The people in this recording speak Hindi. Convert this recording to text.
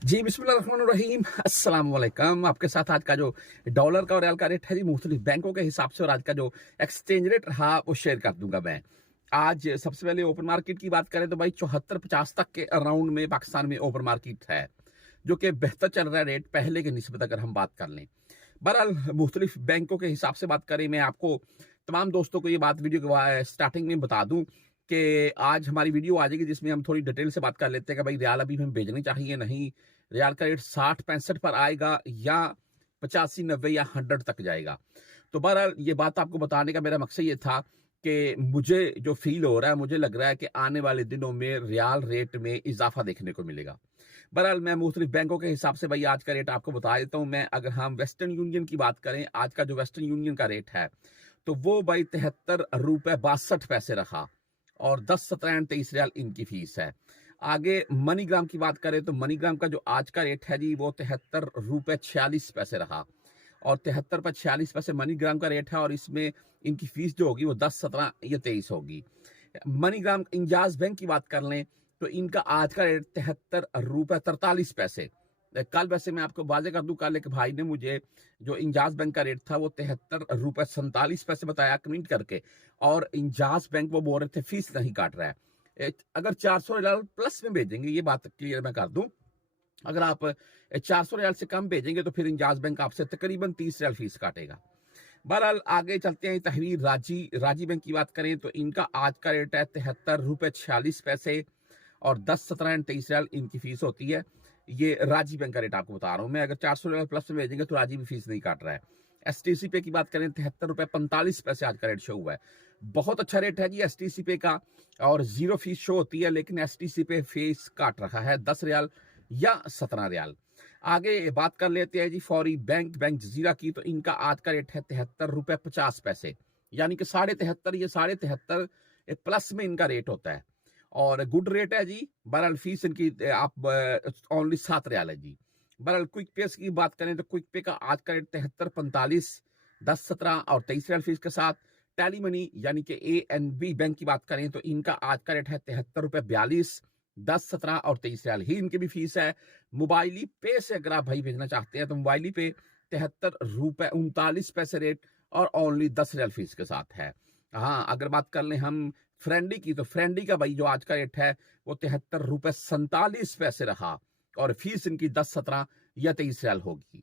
जी, बिस्मिल्लाहिर्रहमानिर्रहीम, अस्सलाम वालेकुम। आपके साथ आज का जो डॉलर का और रियाल का रेट है जी, मुख्तलिफ बैंकों के हिसाब से और आज का जो एक्सचेंज रेट रहा वो शेयर कर दूंगा मैं। आज सबसे पहले ओपन मार्केट की बात करें तो भाई 74-50 तक के अराउंड में पाकिस्तान में ओपन मार्केट है, जो कि बेहतर चल रहा है रेट पहले की निस्बत अगर हम बात कर लें। बहरहाल मुख्तलिफ बैंकों के हिसाब से बात करें, मैं आपको तमाम दोस्तों को ये बात वीडियो के स्टार्टिंग में बता दूं कि आज हमारी वीडियो आ जाएगी जिसमें हम थोड़ी डिटेल से बात कर लेते हैं कि भाई रियाल अभी हमें भेजनी चाहिए नहीं, रियाल का रेट 60-65 पर आएगा या 85-90 या 100 तक जाएगा। तो बहरहाल ये बात आपको बताने का मेरा मकसद ये था कि मुझे जो फील हो रहा है, मुझे लग रहा है कि आने वाले दिनों में रियाल रेट में इजाफा देखने को मिलेगा। बहरहाल मैं मुख्तलिफ बैंकों के हिसाब से भाई आज का रेट आपको बता देता हूँ। मैं अगर हम वेस्टर्न यूनियन की बात करें, आज का जो वेस्टर्न यूनियन का रेट है तो वो भाई 73 रुपए 62 पैसे रहा और 10, 17 एंड 23 रियाल इनकी फीस है। आगे मनीग्राम की बात करें तो मनीग्राम का जो आज का रेट है जी वो 73 रुपए 46 पैसे रहा और 73 रुपए 46 पैसे मनीग्राम का रेट है और इसमें इनकी फीस जो होगी वो 10, 17 या 23 होगी। मनीग्राम इंजाज बैंक की बात कर लें तो इनका आज का रेट 73 रुपए 43 पैसे। कल वैसे मैं आपको वाजे कर दूं, कल एक भाई ने मुझे जो इंजाज बैंक का रेट था वो 73 रुपए 47 पैसे बताया कमेंट करके, और इंजाज बैंक वो बोल रहे थे फीस नहीं काट रहा है। अगर 400 रियाल प्लस में भेजेंगे, ये बात क्लियर मैं कर दूं, अगर आप 400 रियाल से कम भेजेंगे तो फिर इंजाज बैंक आपसे तकरीबन 30 रियाल फीस काटेगा। बहरहाल आगे चलते हैं, तहवीर राजी राजी बैंक की बात करें तो इनका आज का रेट है 73 रुपए 46 पैसे और 10, 17 एंड 23 रियाल इनकी फीस होती है। ये राजी बैंक का रेट आपको बता रहा हूँ मैं। अगर 400 रियाल प्लस में भेजेंगे तो राजी भी फीस नहीं काट रहा है। एसटीसी पे की बात करें 73 रुपए 45 पैसे आज का रेट शो हुआ है। बहुत अच्छा रेट है जी एसटीसी पे का, और जीरो फीस शो होती है, लेकिन एसटीसी पे फीस काट रहा है 10 रियाल या 17 रियाल। आगे बात कर लेते हैं जी फौरी बैंक जजीरा की, तो इनका आज का रेट है 73 रुपए 50 पैसे, यानी कि 73.5, ये 73.5 प्लस में इनका रेट होता है और गुड रेट है जी। बहरहाल फीस इनकी आप ओनली 7 रियाल है जी। बहरहाल क्विक पे की बात करें तो क्विक पे का आज का रेट 73 45 10, 17 और 23 रियाल फीस के साथ। टेली मनी यानी कि ANB बैंक की बात करें तो इनका आज का रेट है 73 रुपए 42 10, 17 और 23 रियाल ही इनकी भी फीस है। मोबाइली पे से अगर आप भाई भेजना चाहते हैं तो मोबाइली पे 73 रुपए 39 पैसे रेट और ओनली 10 रियाल फीस के साथ है। हाँ, अगर बात कर लें हम फ्रेंडी की, तो फ्रेंडी का भाई जो आज का रेट है वो 73 रुपए 47 पैसे रहा और फीस इनकी 10, 17 या 23 रियाल होगी।